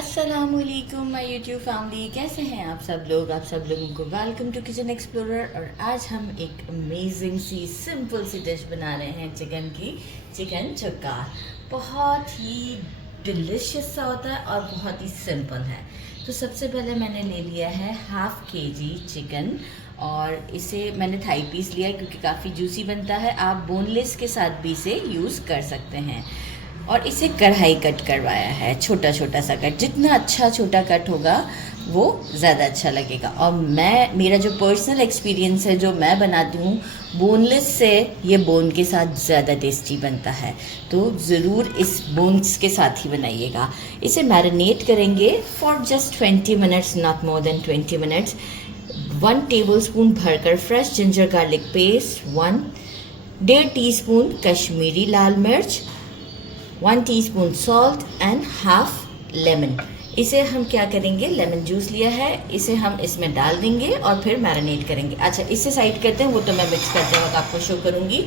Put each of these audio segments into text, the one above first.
अस्सलामुअलैकुम my YouTube family, कैसे हैं आप सब लोग। आप सब लोगों को वेलकम टू किचन एक्सप्लोरर। और आज हम एक अमेजिंग सी सिंपल सी डिश बना रहे हैं, चिकन चुक्का। बहुत ही डिलिशियस सा होता है और बहुत ही सिंपल है। तो सबसे पहले मैंने ले लिया है हाफ केजी चिकन और इसे मैंने थाई पीस लिया है क्योंकि काफ़ी जूसी बनता है। आप बोनलेस के साथ भी इसे यूज़ कर सकते हैं। और इसे कढ़ाई कट करवाया है, छोटा छोटा सा कट। जितना अच्छा छोटा कट होगा वो ज़्यादा अच्छा लगेगा। और मेरा जो पर्सनल एक्सपीरियंस है, जो मैं बनाती हूँ बोनलेस से, ये बोन के साथ ज़्यादा टेस्टी बनता है। तो ज़रूर इस बोन्स के साथ ही बनाइएगा। इसे मैरिनेट करेंगे for just 20 minutes, not more than 20 minutes. 1 tablespoon भरकर fresh ginger garlic paste, 1.5 teaspoon Kashmiri लाल मिर्च, 1 teaspoon salt and half lemon. इसे हम क्या करेंगे, लेमन जूस लिया है, इसे हम इसमें डाल देंगे और फिर मैरिनेट करेंगे। अच्छा, इससे साइड करते हैं, वो तो मैं मिक्स करते वक्त आपको शो करूँगी।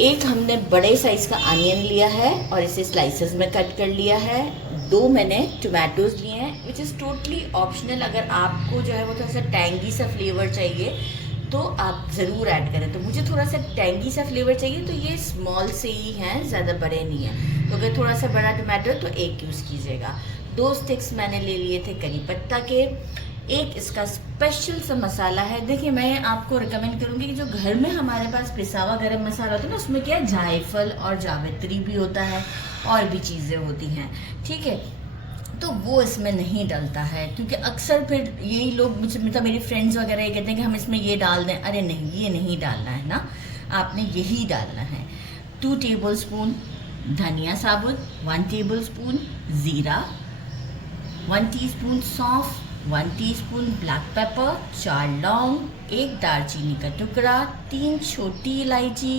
एक हमने बड़े साइज़ का अनियन लिया है और इसे स्लाइसेस में कट कर लिया है। 2 मैंने टोमेटोज लिए हैं, विच इज़ टोटली ऑप्शनल। अगर आपको जो है वो थोड़ा सा टैंगी सा फ्लेवर चाहिए तो आप ज़रूर ऐड करें। तो मुझे थोड़ा सा टैंगी सा फ्लेवर चाहिए, तो ये स्मॉल से ही हैं, ज़्यादा बड़े नहीं हैं। तो अगर थोड़ा सा बड़ा टमाटर तो एक यूज़ कीजिएगा। 2 स्टिक्स मैंने ले लिए थे करी पत्ता के। एक इसका स्पेशल सा मसाला है। देखिए, मैं आपको रिकमेंड करूँगी कि जो घर में हमारे पास पिसा हुआ गरम मसाला होता है ना, उसमें क्या जायफल और जावित्री भी होता है और भी चीज़ें होती हैं, ठीक है। तो वो इसमें नहीं डलता है, क्योंकि अक्सर फिर यही लोग मुझे, मतलब मेरी फ्रेंड्स वगैरह ये कहते हैं कि हम इसमें ये डाल दें। अरे नहीं, ये नहीं डालना है ना, आपने यही डालना है। 2 टेबलस्पून धनिया साबुत, 1 टेबलस्पून ज़ीरा, 1 टीस्पून सौंफ, 1 टीस्पून ब्लैक पेपर, 4 लौंग, 1 दालचीनी का टुकड़ा, 3 छोटी इलायची,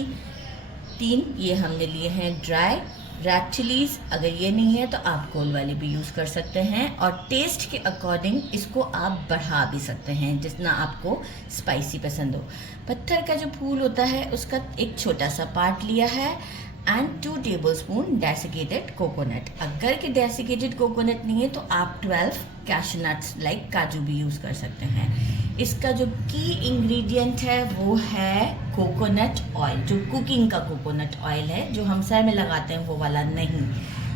3 ये हमने लिए हैं ड्राई रेड चिलीज़। अगर ये नहीं है तो आप गोल वाली भी यूज़ कर सकते हैं। और टेस्ट के अकॉर्डिंग इसको आप बढ़ा भी सकते हैं, जितना आपको स्पाइसी पसंद हो। पत्थर का जो फूल होता है उसका एक छोटा सा पार्ट लिया है एंड 2 टेबलस्पून डेसिकेटेड कोकोनट। अगर कि डेसिकेटेड कोकोनट नहीं है तो आप 12 कैशू नट्स लाइक काजू भी यूज़ कर सकते हैं। इसका जो की इंग्रेडिएंट है वो है कोकोनट ऑयल, जो कुकिंग का कोकोनट ऑयल है, जो हम सर में लगाते हैं वो वाला नहीं।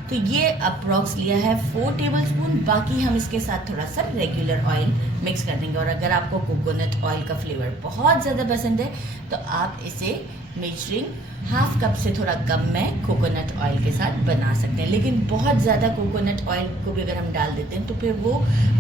तो ये अप्रॉक्स लिया है 4 टेबलस्पून। बाकी हम इसके साथ थोड़ा सा रेगुलर ऑयल मिक्स कर देंगे। और अगर आपको कोकोनट ऑयल का फ्लेवर बहुत ज़्यादा पसंद है तो आप इसे मेजरिंग हाफ कप से थोड़ा कम में कोकोनट ऑयल के साथ बना सकते हैं। लेकिन बहुत ज़्यादा कोकोनट ऑयल को भी अगर हम डाल देते हैं तो फिर वो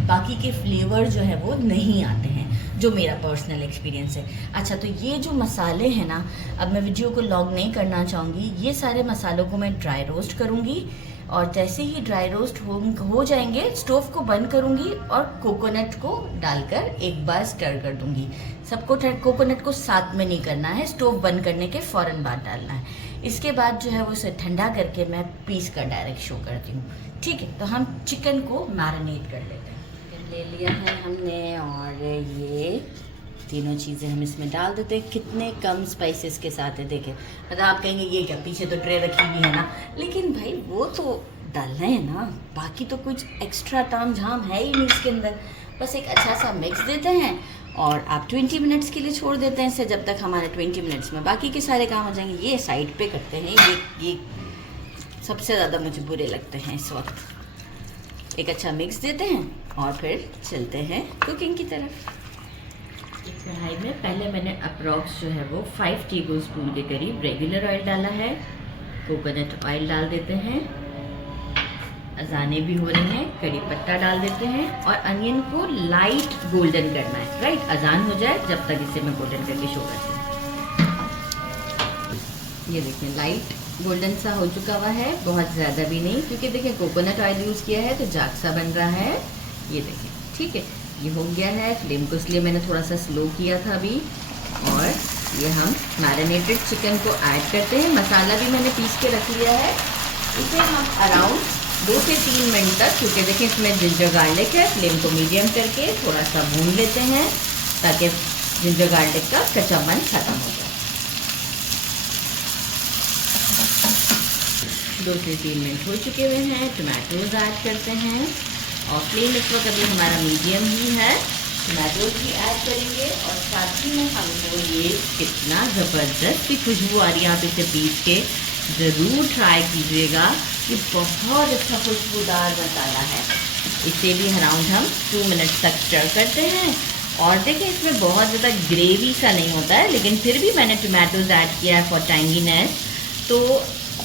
बाकी के फ्लेवर जो है वो नहीं आते हैं, जो मेरा पर्सनल एक्सपीरियंस है। अच्छा, तो ये जो मसाले हैं ना, अब मैं वीडियो को लॉन्ग नहीं करना चाहूँगी। ये सारे मसालों को मैं ड्राई रोस्ट करूँगी और जैसे ही ड्राई रोस्ट हो जाएंगे, स्टोव को बंद करूँगी और कोकोनट को डालकर एक बार स्टर कर दूँगी। सबको कोकोनट को साथ में नहीं करना है, स्टोव बंद करने के फ़ौरन बाद डालना है। इसके बाद जो है वो उसे ठंडा करके मैं पीस कर डायरेक्ट शो करती हूँ, ठीक है। तो हम चिकन को मैरिनेट कर लेते हैं। चिकन ले लिया है हमने और ये तीनों चीज़ें हम इसमें डाल देते हैं। कितने कम स्पाइसेस के साथ है, देखें। मतलब आप कहेंगे ये क्या, पीछे तो ट्रे रखी हुई है ना, लेकिन भाई वो तो डालना है ना, बाकी तो कुछ एक्स्ट्रा ताम झाम है ही नहीं इसके अंदर। बस एक अच्छा सा मिक्स देते हैं और आप 20 मिनट्स के लिए छोड़ देते हैं इसे, जब तक हमारे 20 मिनट्स में बाकी के सारे काम हो जाएंगे। ये साइड पे करते हैं, ये सबसे ज़्यादा मुझे बुरे लगते हैं इस वक्त। एक अच्छा मिक्स देते हैं और फिर चलते हैं कुकिंग की तरफ। कढ़ाई में पहले मैंने अप्रॉक्स जो है वो 5 टेबलस्पून के करीब रेगुलर ऑयल डाला है। कोकोनट ऑयल डाल देते हैं, अजाने भी हो रही हैं, कड़ी पत्ता डाल देते हैं और अनियन को लाइट गोल्डन करना है, राइट। अजान हो जाए जब तक इसे मैं गोल्डन करके शो करती हूँ। ये देखिए, लाइट गोल्डन सा हो चुका हुआ है, बहुत ज़्यादा भी नहीं, क्योंकि देखिए कोकोनट ऑयल यूज़ किया है तो जाग सा बन रहा है। ये देखिए, ठीक है, ये हो गया है। फ्लेम को इसलिए मैंने थोड़ा सा स्लो किया था अभी। और ये हम मैरिनेटेड चिकन को ऐड करते हैं। मसाला भी मैंने पीस के रख लिया है। इसे हम अराउंड 2 से 3 मिनट तक, क्योंकि देखिए इसमें जिंजर गार्लिक है, फ्लेम को मीडियम करके थोड़ा सा भून लेते हैं ताकि जिंजर गार्लिक का कच्चापन खत्म हो जाए। 2 से 3 मिनट हो चुके हुए हैं। टमाटोज ऐड करते हैं और फ्लेम इस वक्त अभी हमारा मीडियम ही है। टमाटोज भी ऐड करेंगे और साथ ही में हमको ये कितना ज़बरदस्त खुशबू आ रही है, आप इसे पीस के ज़रूर ट्राई कीजिएगा। ये बहुत अच्छा खुशबूदार मसाला है। इसे भी अराउंड हम 2 मिनट तक स्टर करते हैं। और देखें इसमें बहुत ज़्यादा ग्रेवी सा नहीं होता है, लेकिन फिर भी मैंने टमाटोज ऐड किया है फॉर टैंगीनेस, तो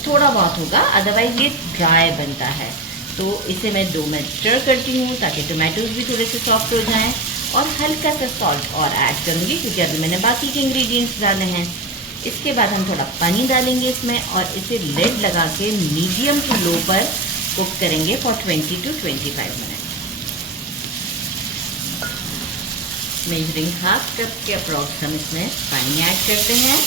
थोड़ा बहुत होगा, अदरवाइज ये ड्राई बनता है। तो इसे मैं 2 मिनट स्टर करती हूँ ताकि टमाटोज भी थोड़े से सॉफ्ट हो जाएं। और हल्का सा सॉल्ट और ऐड करूँगी क्योंकि अभी मैंने बाकी के इंग्रेडिएंट्स डाले हैं। इसके बाद हम थोड़ा पानी डालेंगे इसमें और इसे लिड लगा के मीडियम टू लो पर कुक करेंगे for 20 to 25 minute. Measuring half cup के अप्रॉक्स हम इसमें पानी ऐड करते हैं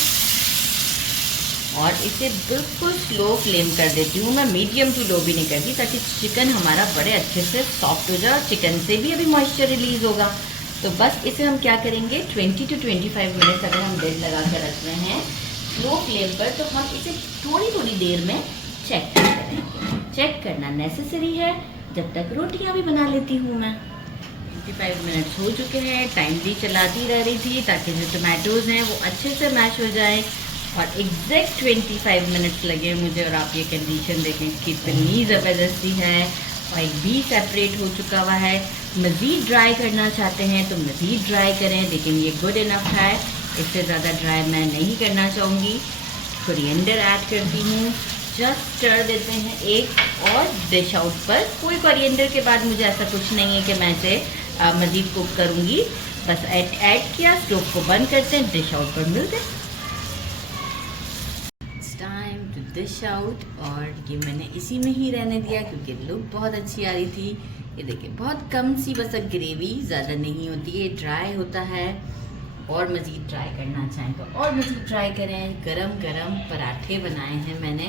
और इसे बिल्कुल स्लो फ्लेम कर देती हूँ। मैं मीडियम टू लो भी नहीं करती ताकि चिकन हमारा बड़े अच्छे से सॉफ्ट हो जाए और चिकन से भी अभी मॉइस्चर रिलीज़ होगा। तो बस इसे हम क्या करेंगे 20 to 25 मिनट्स अगर हम लिड लगा कर रख रहे हैं स्लो फ्लेम पर, तो हम इसे थोड़ी थोड़ी देर में चेक करते रहेंगे। चेक करना नेसेसरी है, जब तक रोटियाँ भी बना लेती हूँ मैं। 25 मिनट्स हो चुके हैं। टाइम भी चलाती रह रही थी ताकि जो टमाटोज़ हैं वो अच्छे से मैश हो जाए और एग्जैक्ट 25 मिनट्स लगे मुझे। और आप ये कंडीशन देखें कितनी ज़बरदस्ती है। ऑयल भी सेपरेट हो चुका हुआ है। मज़ीद ड्राई करना चाहते हैं तो मज़ीद ड्राई करें, लेकिन ये गुड इनफ है। इससे ज़्यादा ड्राई मैं नहीं करना चाहूँगी। कोरिएंडर ऐड करती हूँ, जस्ट स्टर देते हैं एक और डिश आउट पर। कोई कोरिएंडर के बाद मुझे ऐसा कुछ नहीं है कि मैं इसे मज़ीद कुक करूँगी। बस ऐड किया, स्टोव को बंद करते हैं, डिश आउट पर मिलते हैं। Time to dish out. और ये मैंने इसी में ही रहने दिया क्योंकि लुक बहुत अच्छी आ रही थी। ये देखिए बहुत कम सी बस ग्रेवी, ज़्यादा नहीं होती है, ड्राई होता है। और मज़ीद ट्राई करना चाहें तो और मज़ीद ट्राई करें। गरम गरम पराठे बनाए हैं मैंने,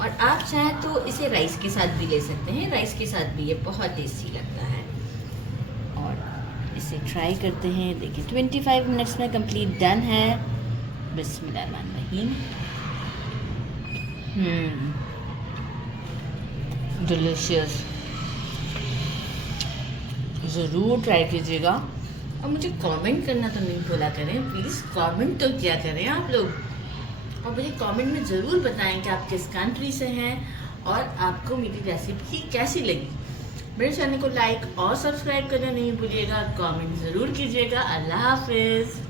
और आप चाहें तो इसे राइस के साथ भी ले सकते हैं। राइस के साथ भी ये बहुत टेस्टी लगता है। और इसे ट्राई करते हैं। देखिए 25 मिनट्स में कंप्लीट डन है। बिस्मिल्लाहिर्रहमानिर्रहीम। डिलीशियस, ज़रूर ट्राई कीजिएगा। और मुझे कमेंट करना तो नहीं भूला करें, प्लीज़ कमेंट तो किया करें आप लोग। और मुझे कमेंट में ज़रूर बताएं कि आप किस कंट्री से हैं और आपको मेरी रेसिपी कैसी लगी। मेरे चैनल को लाइक और सब्सक्राइब करना नहीं भूलिएगा। कमेंट ज़रूर कीजिएगा। अल्लाह हाफिज़।